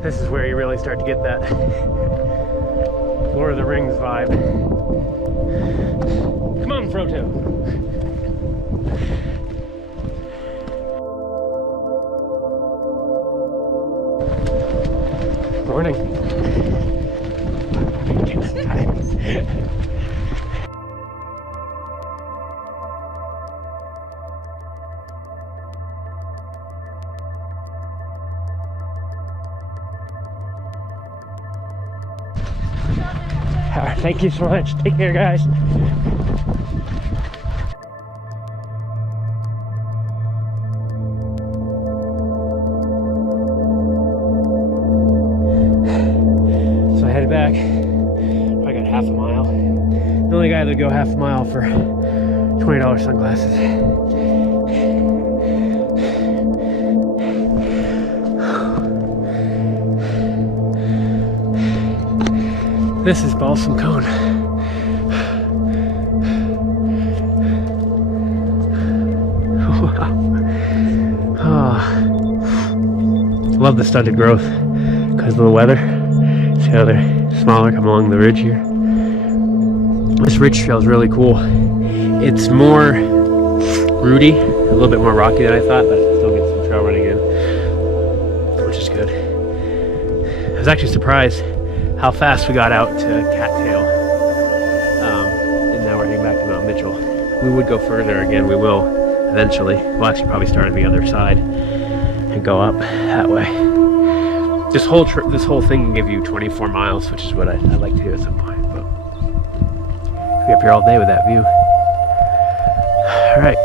This is where you really start to get that Lord of the Rings vibe. Come on, Frodo. Morning. All right, thank you so much. Take care, guys. So I headed back. I got half a mile. The only guy that would go half a mile for $20 sunglasses. This is Balsam Cone. Wow. Oh. Love the stunted growth because of the weather. See how they're smaller coming along the ridge here. This ridge trail is really cool. It's more rooty, a little bit more rocky than I thought, but I still get some trail running in, which is good. I was actually surprised how fast we got out to Cattail, and now we're heading back to Mount Mitchell. We would go further again, we will eventually. We'll actually probably start on the other side and go up that way. This whole thing can give you 24 miles, which is what I'd like to do at some point, but we'll be up here all day with that view. All right.